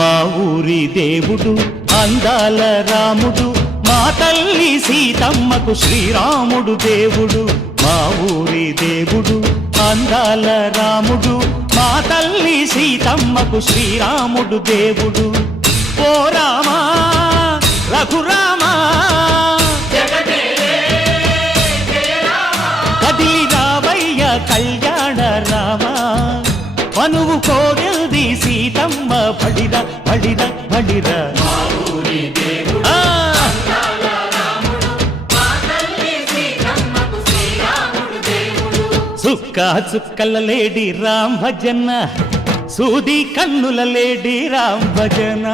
మా ఊరి దేవుడు అందాల రాముడు, మా తల్లి సీతమ్మకు శ్రీరాముడు దేవుడు. మా ఊరి దేవుడు అందాల రాముడు, మా తల్లి సీతమ్మకు శ్రీరాముడు దేవుడు. ఓ రామా రఘురామా కదిలి రావయ్య కళ్యాణ రామా, మనువు కోగెల్ది సీతమ్మ బడిర బడిర బడిర. చుక్క చుక్కల లేడి రామ్ భజన, సూది కన్నుల లేడి రామ్ భజన.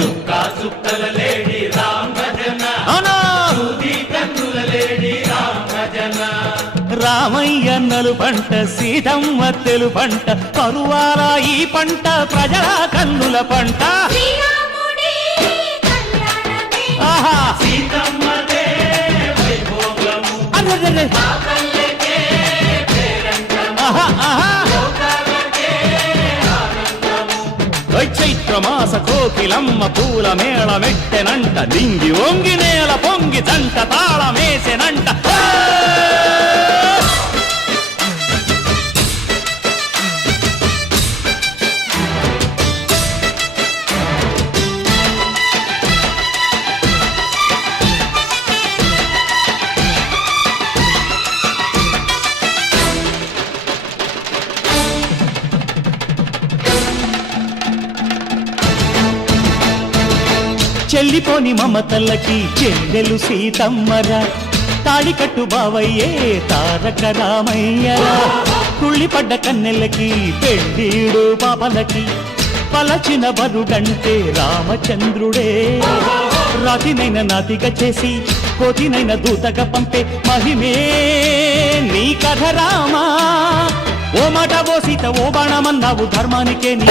చుక్క చుక్కల లేడి రామ్ భజన, సూది కన్నుల లేడి రామ్ భజన. రామయ్య నలు పంట సీతమ్మ తెలు పంట, కరువాల ఈ పంట ప్రజల కన్నుల పంట. ఆహా సీతమ్మదే వైభోగము, అరెరెరె. పల్లెకే పేరంటము, ఆహా ఆహా లోకాలకే ఆనందము. చైత్రమాస కోకిలమ్మ పూల మేళ మెట్టెనంట, దింగి వంగి నేల పొంగి జంట తాళమేసెనంట. చెల్లిపోని మమతల్లకి చెల్లెలు సీతమ్మరా, తాళికట్టు బావయ్యే తారక రామయ్యరా. తుళ్ళిపడ్డ కన్నెలకి పెళ్ళీడు పాపలకి, పలచిన బరుడంటే రామచంద్రుడే. రాతినైన నాతిగా చేసి కోతినైన దూతగా పంపే మహిమే నీ కథ రామా. ఓ మాట ఓ సీత ఓ బాణమన్నావు ధర్మానికే నీ